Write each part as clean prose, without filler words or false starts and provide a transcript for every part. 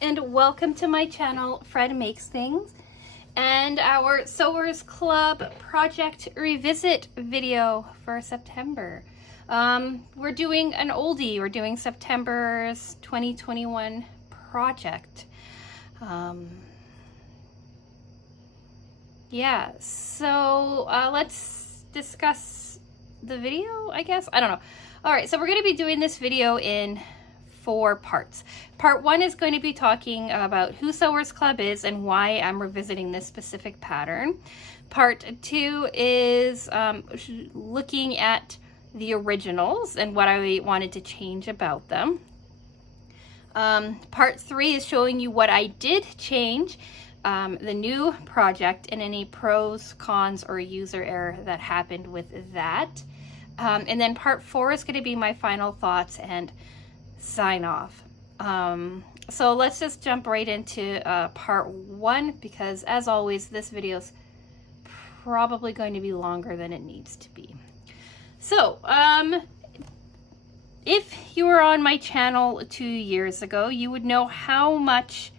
and welcome to my channel, Fred Makes Things, and our Sewers Club project revisit video for September. We're doing an oldie. We're doing September's 2021 project. Yeah, so let's discuss the video, I guess. I don't know. All right, so we're going to be doing this video in 4 parts. Part 1 is going to be talking about who Sewers Club is and why I'm revisiting this specific pattern. Part 2 is looking at the originals and what I wanted to change about them. Part 3 is showing you what I did change, the new project, and any pros, cons, or user error that happened with that. And then part 4 is going to be my final thoughts and sign off. So let's just jump right into part 1, because as always this video is probably going to be longer than it needs to be. So if you were on my channel 2 years ago, you would know how much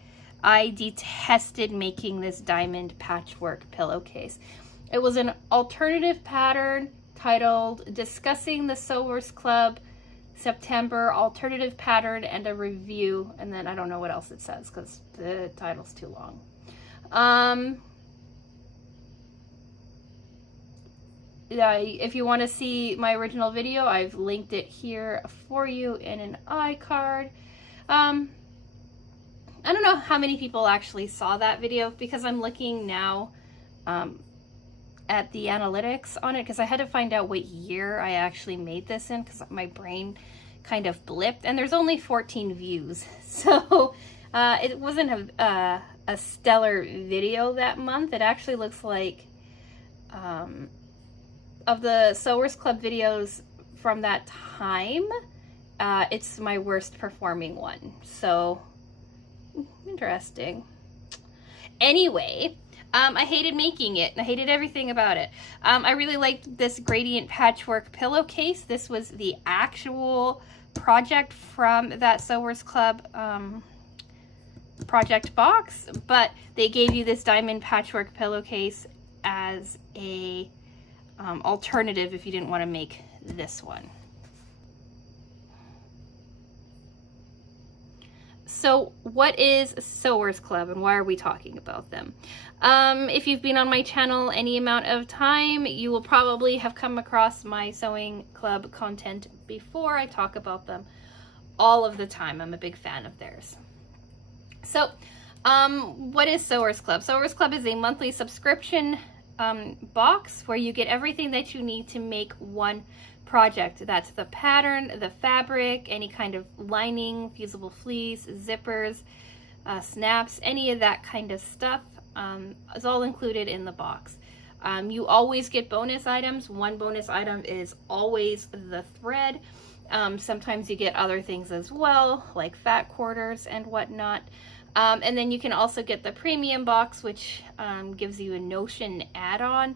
I detested making this diamond patchwork pillowcase. It was an alternative pattern titled Discussing the Sewers Club September Alternative Pattern and a Review, and then I don't know what else it says because the title's too long. If you want to see my original video, I've linked it here for you in an iCard. I don't know how many people actually saw that video because I'm looking now at the analytics on it, because I had to find out what year I actually made this in because my brain kind of blipped, and there's only 14 views, so it wasn't a stellar video that month. It actually looks like of the Sewers Club videos from that time, it's my worst performing one, so interesting. Anyway, I hated making it. I hated everything about it. I really liked this gradient patchwork pillowcase. This was the actual project from that Sewers Club project box, but they gave you this diamond patchwork pillowcase as a alternative if you didn't want to make this one. So what is Sewers Club and why are we talking about them? If you've been on my channel any amount of time, you will probably have come across my sewing club content before. I talk about them all of the time. I'm a big fan of theirs. So what is Sewers Club? Sewers Club is a monthly subscription box where you get everything that you need to make one project. That's the pattern, the fabric, any kind of lining, fusible fleece, zippers, snaps, any of that kind of stuff is all included in the box. You always get bonus items. One bonus item is always the thread. Sometimes you get other things as well, like fat quarters and whatnot. And then you can also get the premium box, which gives you a Notion add-on.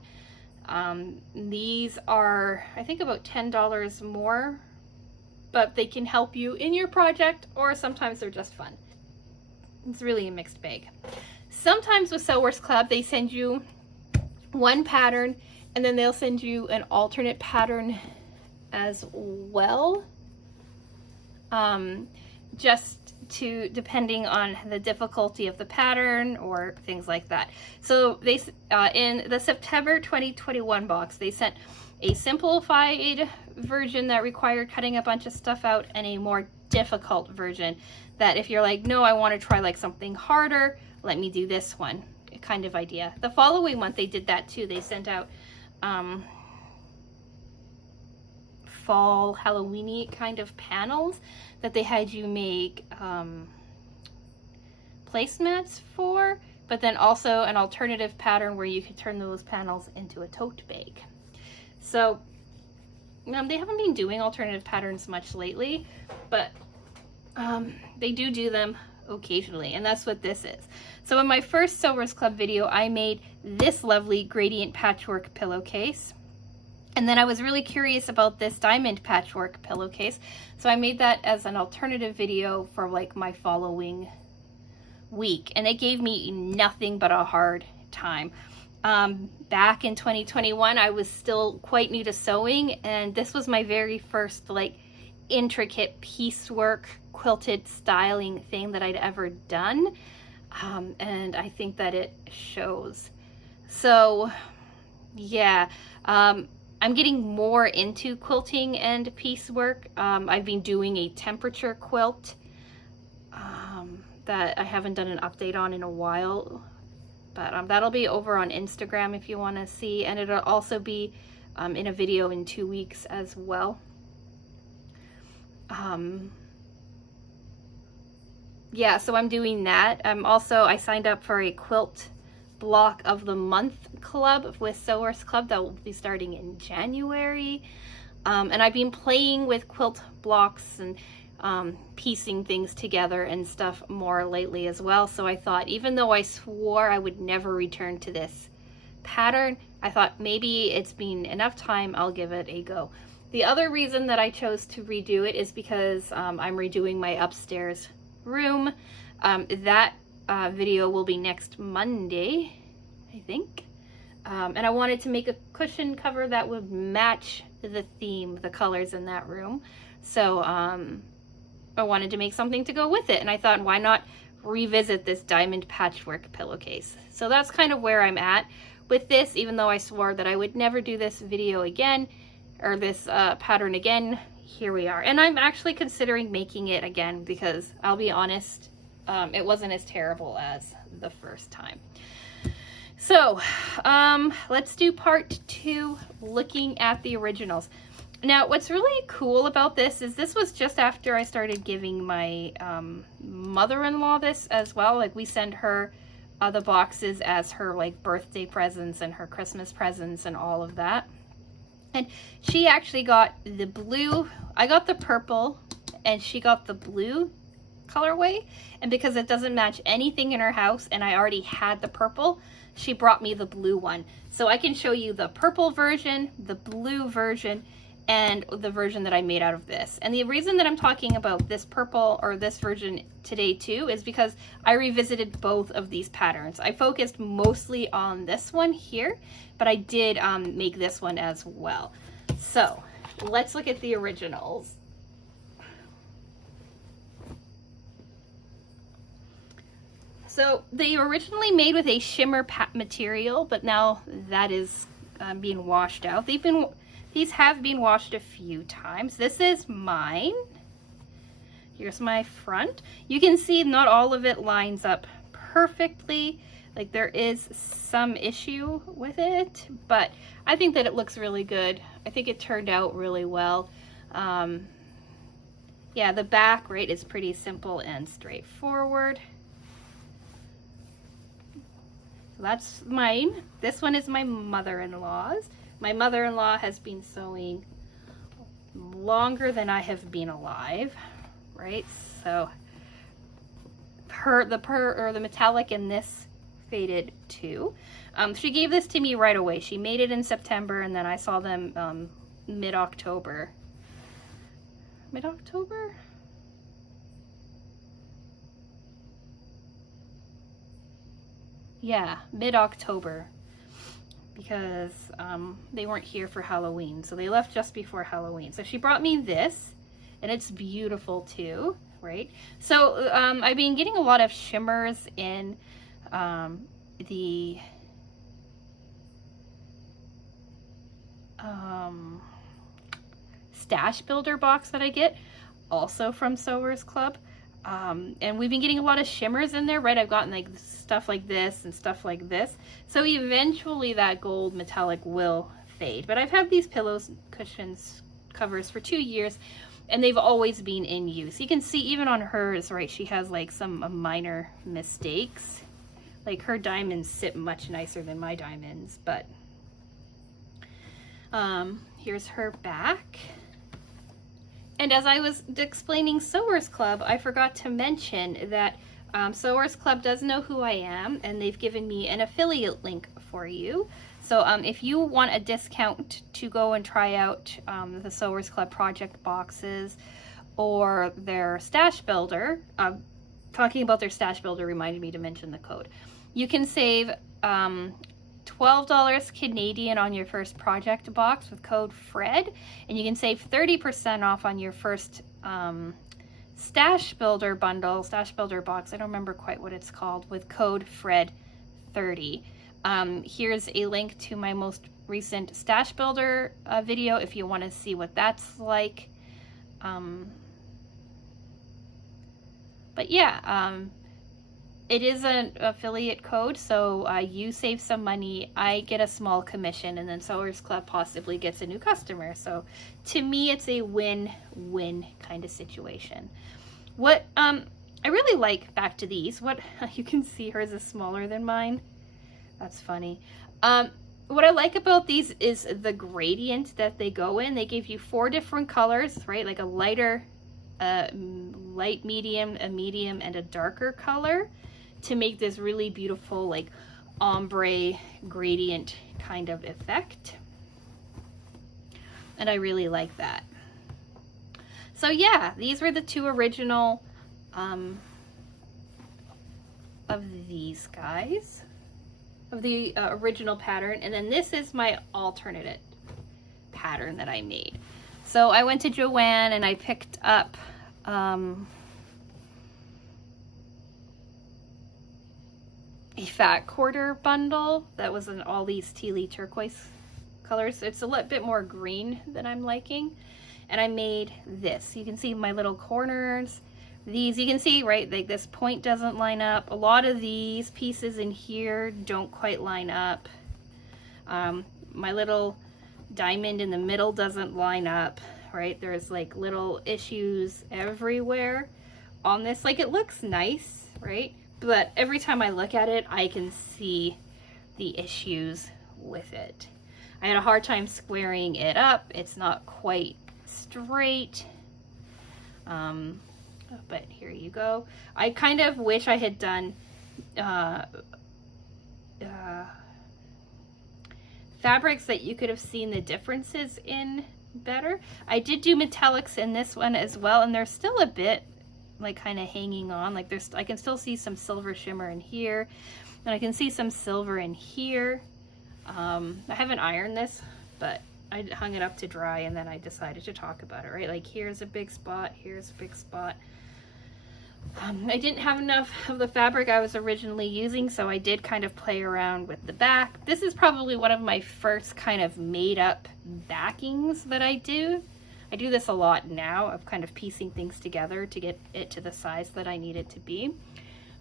These are, I think, about $10 more, but they can help you in your project, or sometimes they're just fun. It's really a mixed bag. Sometimes with Sewers Club, they send you one pattern and then they'll send you an alternate pattern as well, just to depending on the difficulty of the pattern or things like that. So they in the September 2021 box, they sent a simplified version that required cutting a bunch of stuff out, and a more difficult version that if you're like, no, I want to try like something harder, let me do this one kind of idea. The following month they did that too. They sent out fall Halloween-y kind of panels that they had you make placemats for, but then also an alternative pattern where you could turn those panels into a tote bag. So they haven't been doing alternative patterns much lately, but they do them occasionally, and that's what this is. So in my first Sewers Club video, I made this lovely gradient patchwork pillowcase. And then I was really curious about this diamond patchwork pillowcase, so I made that as an alternative video for like my following week, and it gave me nothing but a hard time. Back in 2021, I was still quite new to sewing, and this was my very first like intricate piecework quilted styling thing that I'd ever done. And I think that it shows. So yeah, I'm getting more into quilting and piecework. I've been doing a temperature quilt that I haven't done an update on in a while, but that'll be over on Instagram if you want to see, and it'll also be in a video in 2 weeks as well. Yeah, so I'm doing that. I signed up for a quilt block of the month club with Sewers Club that will be starting in January. And I've been playing with quilt blocks and piecing things together and stuff more lately as well. So I thought, even though I swore I would never return to this pattern, I thought maybe it's been enough time, I'll give it a go. The other reason that I chose to redo it is because I'm redoing my upstairs room. That video will be next Monday, I think. And I wanted to make a cushion cover that would match the theme, the colors in that room. So I wanted to make something to go with it, and I thought, why not revisit this diamond patchwork pillowcase? So that's kind of where I'm at with this, even though I swore that I would never do this video again, or this pattern again. Here we are, and I'm actually considering making it again because I'll be honest, it wasn't as terrible as the first time. So let's do part 2, looking at the originals. Now, what's really cool about this is this was just after I started giving my mother-in-law this as well. Like, we send her the boxes as her like birthday presents and her Christmas presents and all of that. And she actually got the blue, I got the purple, and she got the blue colorway. And because it doesn't match anything in her house and I already had the purple, she brought me the blue one. So I can show you the purple version, the blue version, and the version that I made out of this. And the reason that I'm talking about this purple or this version today too is because I revisited both of these patterns. I focused mostly on this one here, but I did make this one as well. So let's look at the originals. So they originally made with a shimmer material, but now that is being washed out. These have been washed a few times. This is mine. Here's my front. You can see not all of it lines up perfectly. Like, there is some issue with it, but I think that it looks really good. I think it turned out really well. Yeah, the back, right, is pretty simple and straightforward. So that's mine. This one is my mother-in-law's. My mother-in-law has been sewing longer than I have been alive, right? So the metallic in this faded too. She gave this to me right away. She made it in September, and then I saw them mid-October. Mid-October? Yeah, mid-October. Because they weren't here for Halloween, so they left just before Halloween. So she brought me this, and it's beautiful too, right? So I've been getting a lot of shimmers in the stash builder box that I get, also from Sewers Club. And we've been getting a lot of shimmers in there, right? I've gotten like stuff like this and stuff like this. So eventually that gold metallic will fade. But I've had these pillows, cushions, covers for 2 years, and they've always been in use. You can see even on hers, right, she has like some minor mistakes. Like, her diamonds sit much nicer than my diamonds, but here's her back. And as I was explaining Sewers Club, I forgot to mention that Sewers Club does know who I am, and they've given me an affiliate link for you. So if you want a discount to go and try out the Sewers Club project boxes or their stash builder, talking about their stash builder reminded me to mention the code. You can save $12 Canadian on your first project box with code FRED, and you can save 30% off on your first stash builder bundle, stash builder box, I don't remember quite what it's called, with code FRED30. Here's a link to my most recent stash builder video if you want to see what that's like. But yeah, it is an affiliate code, so you save some money, I get a small commission, and then Sewers Club possibly gets a new customer. So to me, it's a win-win kind of situation. What I really like, back to these, what you can see hers is smaller than mine. That's funny. What I like about these is the gradient that they go in. They give you 4 different colors, right? Like a lighter, light medium, a medium, and a darker color to make this really beautiful, like, ombre gradient kind of effect. And I really like that. So yeah, these were the 2 original of these guys, of the original pattern, and then this is my alternate pattern that I made. So I went to Joann and I picked up a fat quarter bundle that was in all these tealy turquoise colors. It's a little bit more green than I'm liking, and I made this. You can see my little corners. These, you can see, right, like this point doesn't line up. A lot of these pieces in here don't quite line up. My little diamond in the middle doesn't line up, right? There's like little issues everywhere on this. Like, it looks nice, right? But every time I look at it, I can see the issues with it. I had a hard time squaring it up. It's not quite straight. But here you go. I kind of wish I had done fabrics that you could have seen the differences in better. I did do metallics in this one as well, and they're still a bit like kind of hanging on. Like, there's, I can still see some silver shimmer in here, and I can see some silver in here. I haven't ironed this, but I hung it up to dry, and then I decided to talk about it, right? Like, here's a big spot, here's a big spot. I didn't have enough of the fabric I was originally using, so I did kind of play around with the back. This is probably one of my first kind of made up backings that I do. I do this a lot now, of kind of piecing things together to get it to the size that I need it to be.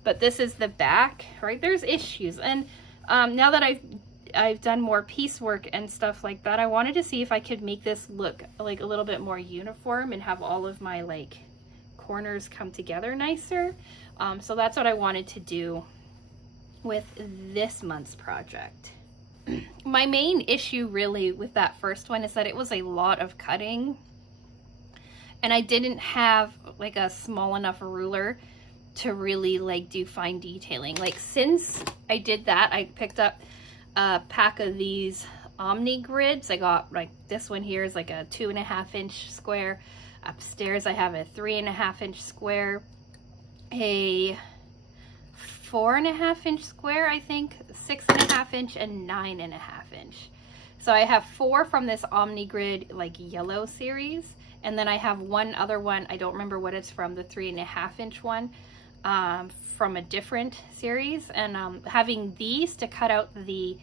But this is the back, right? There's issues, and now that I've done more piecework and stuff like that, I wanted to see if I could make this look like a little bit more uniform and have all of my like corners come together nicer. So that's what I wanted to do with this month's project. My main issue really with that first one is that it was a lot of cutting, and I didn't have like a small enough ruler to really like do fine detailing. Like, since I did that, I picked up a pack of these Omni grids. I got, like, this one here is like a 2.5 inch square. Upstairs I have a 3.5 inch square, a 4.5 inch square, I think, 6.5 inch, and 9.5 inch. So I have 4 from this Omni Grid like yellow series, and then I have one other one, I don't remember what it's from, the 3.5 inch one, from a different series. And having these to cut out the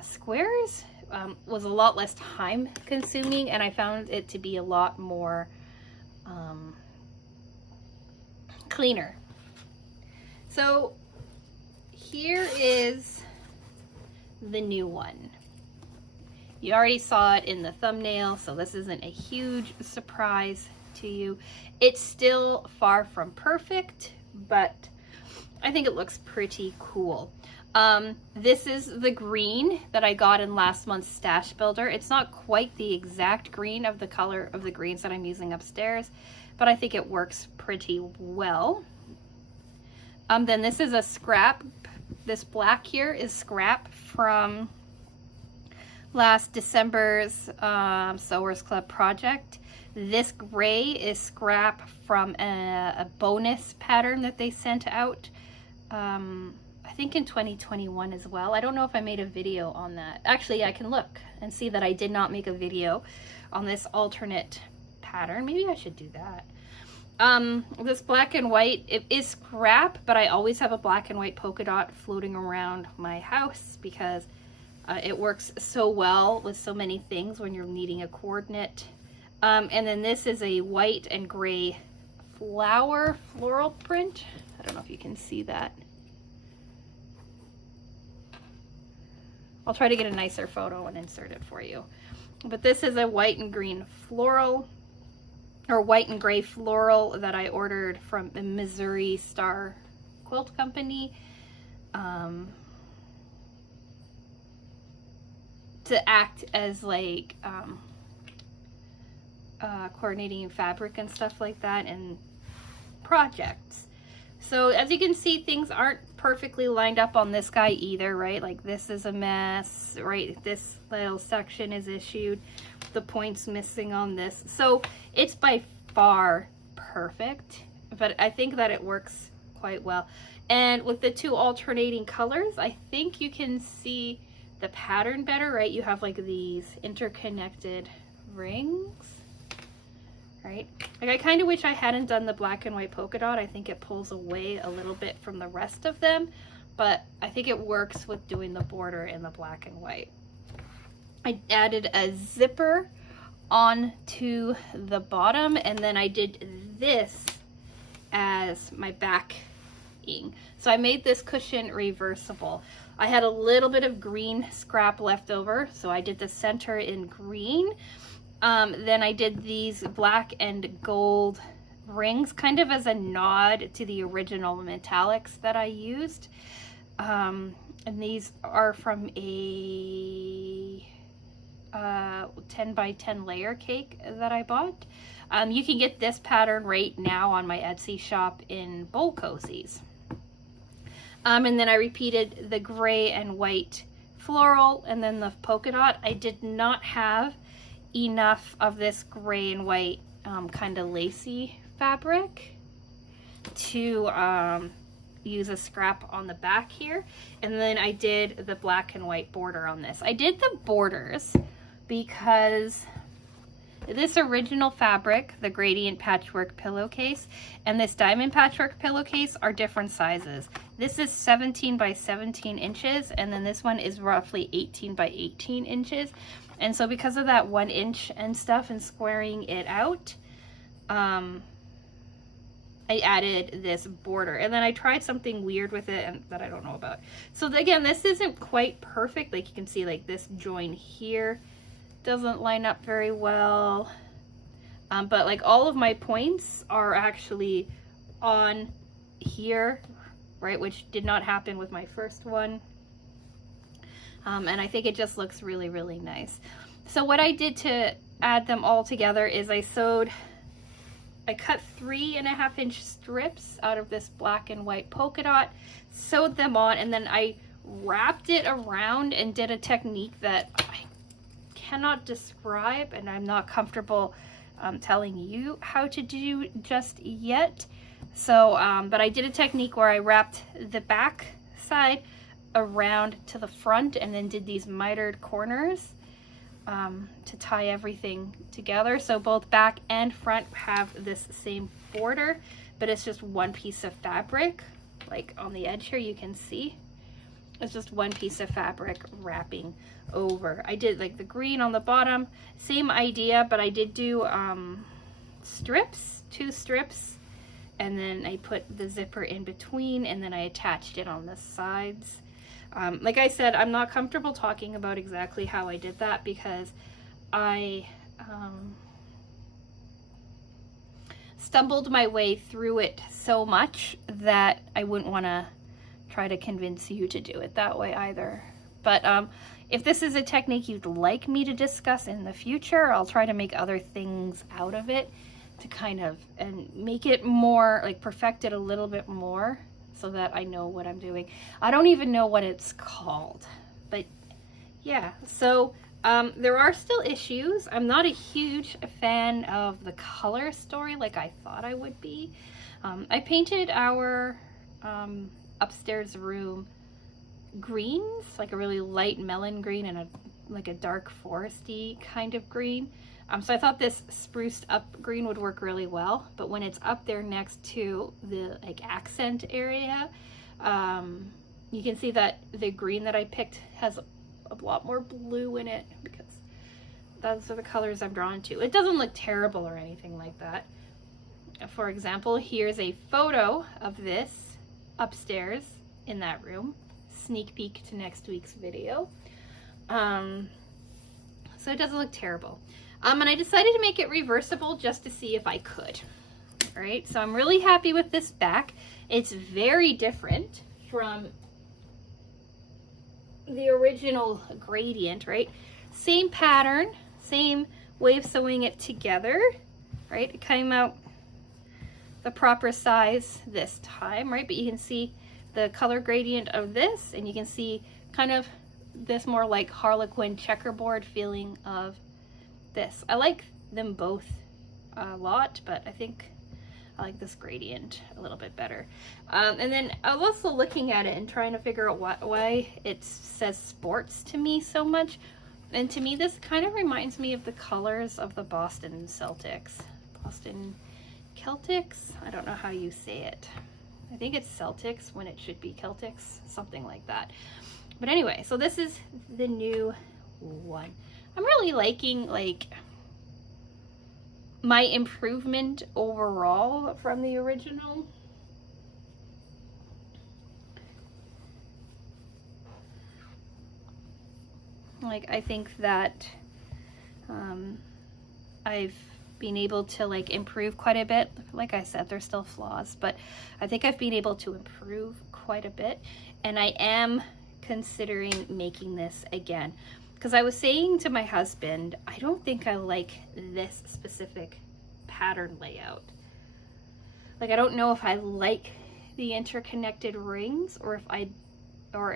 squares was a lot less time consuming, and I found it to be a lot more cleaner. So here is the new one. You already saw it in the thumbnail, so this isn't a huge surprise to you. It's still far from perfect, but I think it looks pretty cool. This is the green that I got in last month's stash builder. It's not quite the exact green of the color of the greens that I'm using upstairs, but I think it works pretty well. Then this is a scrap. This black here is scrap from last December's Sewers Club project. This gray is scrap from a bonus pattern that they sent out, I think in 2021 as well. I don't know if I made a video on that. Actually, I can look and see that I did not make a video on this alternate pattern. Maybe I should do that. This black and white, it is scrap, but I always have a black and white polka dot floating around my house because it works so well with so many things when you're needing a coordinate. And then this is a white and gray flower floral print. I don't know if you can see that. I'll try to get a nicer photo and insert it for you. But this is a white and green floral, or white and gray floral that I ordered from the Missouri Star Quilt Company to act as like coordinating fabric and stuff like that and projects. So as you can see, things aren't perfectly lined up on this guy either, right? Like this is a mess, right? This little section is issued, the points missing on this. So it's by far perfect, but I think that it works quite well. And with the two alternating colors, I think you can see the pattern better, right? You have like these interconnected rings, right? Like I kind of wish I hadn't done the black and white polka dot. I think it pulls away a little bit from the rest of them, but I think it works with doing the border in the black and white. I added a zipper onto the bottom, and then I did this as my backing. So I made this cushion reversible. I had a little bit of green scrap left over, so I did the center in green. Then I did these black and gold rings kind of as a nod to the original metallics that I used. And these are from a 10 by 10 layer cake that I bought. You can get this pattern right now on my Etsy shop in Bowl Cozies. And then I repeated the gray and white floral and then the polka dot. I did not have enough of this gray and white kind of lacy fabric to use a scrap on the back here. And then I did the black and white border on this. I did the borders because this original fabric, the gradient patchwork pillowcase, and this diamond patchwork pillowcase are different sizes. This is 17 by 17 inches, and then this one is roughly 18 by 18 inches. And so because of that 1 inch and stuff and squaring it out, I added this border. And then I tried something weird with it and that I don't know about. So again, this isn't quite perfect. Like you can see, like this join here doesn't line up very well. But like all of my points are actually on here, right? Which did not happen with my first one. And I think it just looks really, really nice. So what I did to add them all together is I cut 3.5 inch strips out of this black and white polka dot, sewed them on, and then I wrapped it around and did a technique that I cannot describe and I'm not comfortable telling you how to do just yet. So, but I did a technique where I wrapped the back side around to the front and then did these mitered corners to tie everything together. So both back and front have this same border, but it's just one piece of fabric. Like on the edge here, you can see it's just one piece of fabric wrapping over. I did like the green on the bottom, same idea, but I did do strips, 2 strips, and then I put the zipper in between, and then I attached it on the sides. Like I said, I'm not comfortable talking about exactly how I did that because I stumbled my way through it so much that I wouldn't want to try to convince you to do it that way either. But if this is a technique you'd like me to discuss in the future, I'll try to make other things out of it to kind of and make it more, like perfect it a little bit more, so that I know what I'm doing. I don't even know what it's called, but yeah. So There are still issues. I'm not a huge fan of the color story like I thought I would be. I painted our upstairs room greens, like a really light melon green and like a dark foresty kind of green. So I thought this spruced up green would work really well, but when it's up there next to the like accent area, you can see that the green that I picked has a lot more blue in it because those are the colors I'm drawn to. It doesn't look terrible or anything like that. For example, here's a photo of this upstairs in that room. Sneak peek to next week's video. So it doesn't look terrible. And I decided to make it reversible just to see if I could. All right, so I'm really happy with this back. It's very different from the original gradient, right? Same pattern, same way of sewing it together, right? It came out the proper size this time, right? But you can see the color gradient of this, and you can see kind of this more like Harlequin checkerboard feeling of this. I like them both a lot, but I think I like this gradient a little bit better. And then I was also looking at it and trying to figure out why it says sports to me so much. And to me, this kind of reminds me of the colors of the Boston Celtics. Boston Celtics? I don't know how you say it. I think it's Celtics when it should be Celtics, something like that. But anyway, so this is the new one. I'm really liking like my improvement overall from the original. Like, I think that I've been able to like improve quite a bit. Like I said, there's still flaws, but I think I've been able to improve quite a bit, and I am considering making this again. Because I was saying to my husband, I don't think I like this specific pattern layout. Like, I don't know if I like the interconnected rings or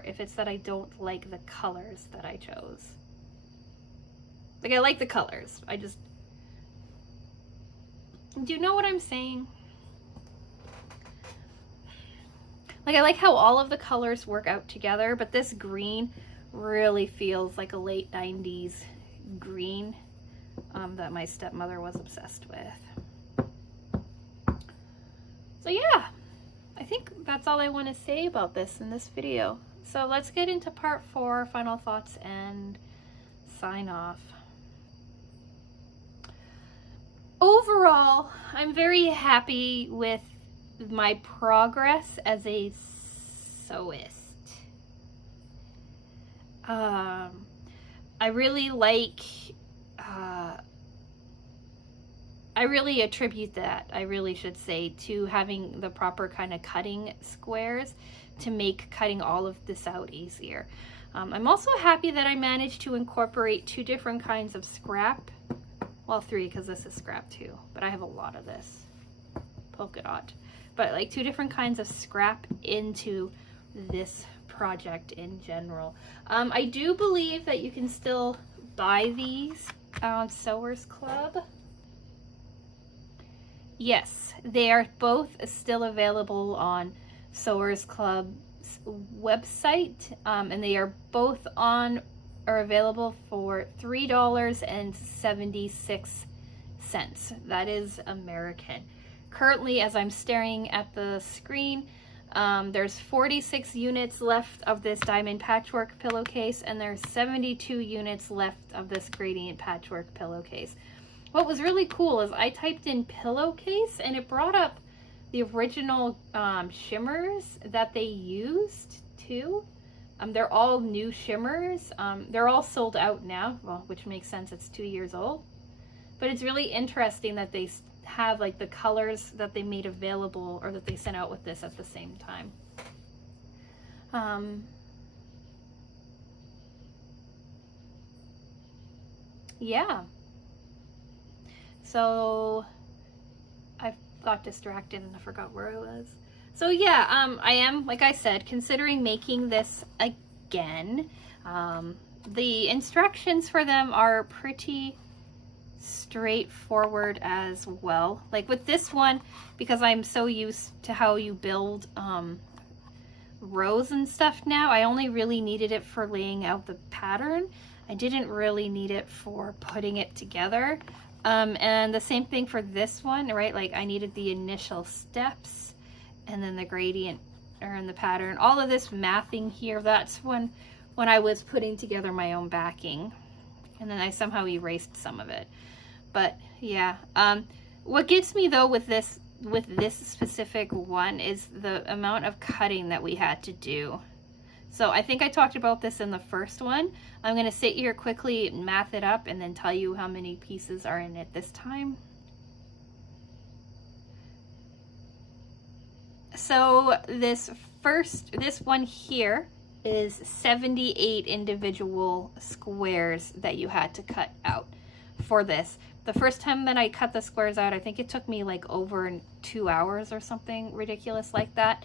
if it's that I don't like the colors that I chose. Like, I like the colors. Do you know what I'm saying? Like, I like how all of the colors work out together, but this green really feels like a late 90s green that my stepmother was obsessed with. So yeah, I think that's all I want to say about this in this video. So let's get into part 4, final thoughts and sign off. Overall, I'm very happy with my progress as a sewist. I really like, I really attribute that, I really should say, to having the proper kind of cutting squares to make cutting all of this out easier. I'm also happy that I managed to incorporate 2 different kinds of scrap. Well, 3, because this is scrap too, but I have a lot of this polka dot. But like 2 different kinds of scrap into this project in general. I do believe that you can still buy these on Sewers Club. Yes, they are both still available on Sewers Club's website, and they are both are available for $3.76. That is American. Currently, as I'm staring at the screen, there's 46 units left of this diamond patchwork pillowcase, and there's 72 units left of this gradient patchwork pillowcase. What was really cool is I typed in pillowcase and it brought up the original shimmers that they used too. They're all new shimmers. They're all sold out now, well, which makes sense, it's 2 years old. But it's really interesting that they have like the colors that they made available, or that they sent out with this at the same time. Yeah. So I got distracted and I forgot where I was. So yeah, I am, like I said, considering making this again. The instructions for them are pretty straightforward as well. Like with this one, because I'm so used to how you build rows and stuff now, I only really needed it for laying out the pattern. I didn't really need it for putting it together. And the same thing for this one, right? Like I needed the initial steps and then the gradient or in the pattern. All of this mathing here, that's when I was putting together my own backing. And then I somehow erased some of it. But yeah, what gets me though with this specific one is the amount of cutting that we had to do. So I think I talked about this in the first one. I'm going to sit here quickly and math it up and then tell you how many pieces are in it this time. So this one here is 78 individual squares that you had to cut out for this. The first time that I cut the squares out, I think it took me like over 2 hours or something ridiculous like that.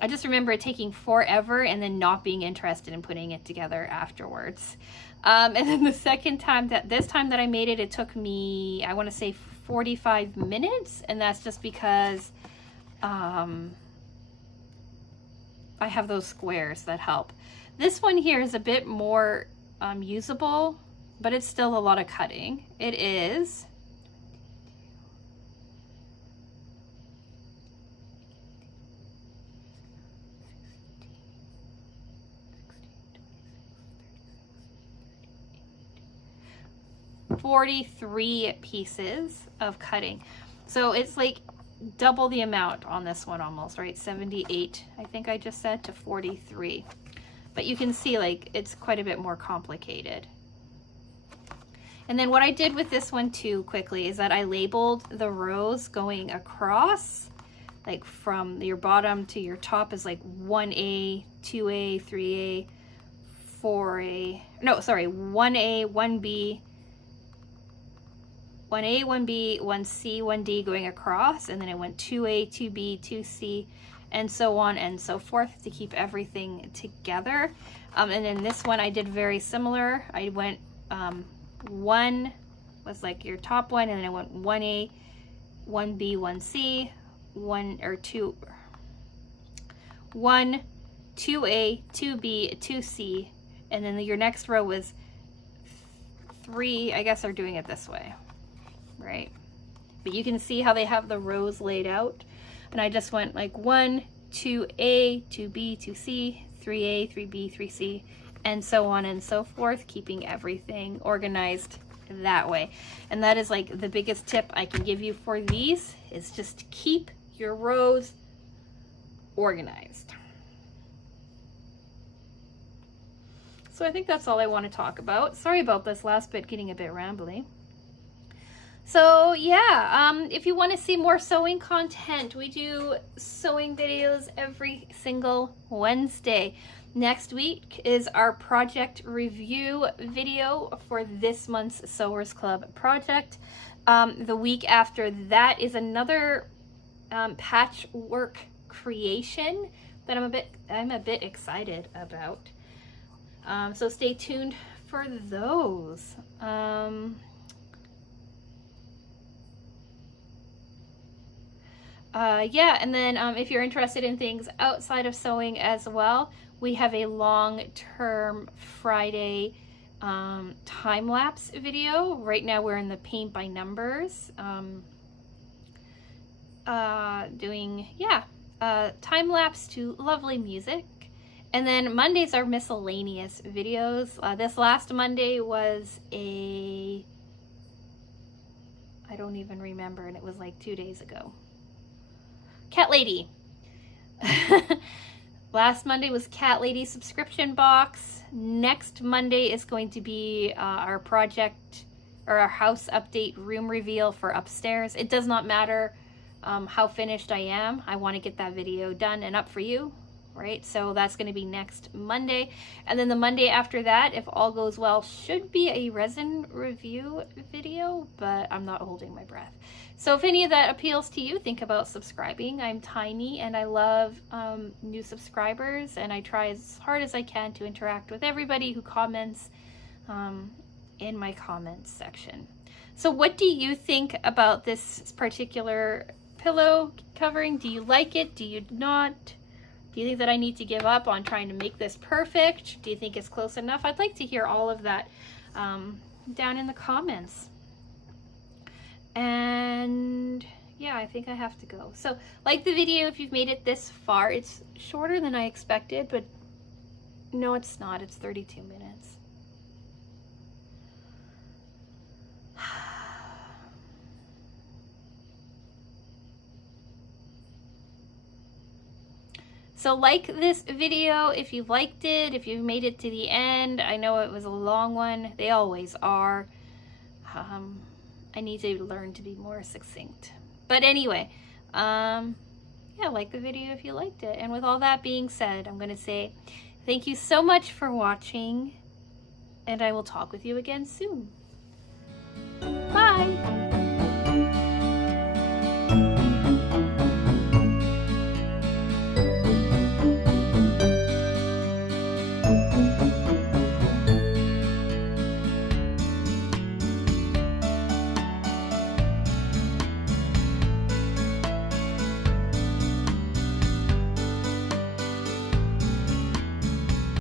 I just remember it taking forever and then not being interested in putting it together afterwards. And then the second time, this time that I made it, it took me, I want to say 45 minutes. And that's just because I have those squares that help. This one here is a bit more usable, but it's still a lot of cutting. It is. $43 pieces of cutting. So it's like double the amount on this one almost, right? 78, I think I just said, to 43. But you can see like it's quite a bit more complicated. And then what I did with this one too quickly is that I labeled the rows going across, like from your bottom to your top is like 1A, 2A, 3A, 4A, no, sorry, 1A, 1B, 1A, 1B, 1C, 1D going across, and then it went 2A, 2B, 2C, and so on and so forth to keep everything together. And then this one I did very similar. I went, one was like your top one, and then I went 1A, 1B, 1C, 1 or 2, 1, 2A, 2B, 2C, and then your next row was 3. I guess they're doing it this way, right? But you can see how they have the rows laid out, and I just went like 1, 2A, 2B, 2C, 3A, 3B, 3C, and so on and so forth, keeping everything organized that way. And that is like the biggest tip I can give you for these, is just keep your rows organized. So I think that's all I want to talk about. Sorry about this last bit getting a bit rambly. So yeah, if you want to see more sewing content, we do sewing videos every single Wednesday. Next week is our project review video for this month's Sewers Club project. The week after that is another patchwork creation that I'm a bit excited about. So stay tuned for those. Yeah, and then if you're interested in things outside of sewing as well, we have a long-term Friday time-lapse video. Right now we're in the paint by numbers, doing, yeah, time-lapse to lovely music. And then Mondays are miscellaneous videos. This last Monday was I don't even remember, and it was like 2 days ago. Cat Lady. Last Monday was Cat Lady subscription box. Next Monday is going to be our project or our house update room reveal for upstairs. It does not matter how finished I am. I want to get that video done and up for you, right? So that's going to be next Monday. And then the Monday after that, if all goes well, should be a resin review video, but I'm not holding my breath. So if any of that appeals to you, think about subscribing. I'm tiny and I love new subscribers, and I try as hard as I can to interact with everybody who comments. in my comments section. So what do you think about this particular pillow covering? Do you like it? Do you not? Do you think that I need to give up on trying to make this perfect? Do you think it's close enough? I'd like to hear all of that down in the comments. And yeah, I think I have to go. So like the video if you've made it this far. It's shorter than I expected, but no, it's not. It's 32 minutes. So like this video if you liked it, if you made it to the end. I know it was a long one. They always are. I need to learn to be more succinct. But anyway, yeah, like the video if you liked it. And with all that being said, I'm going to say thank you so much for watching, and I will talk with you again soon. Bye!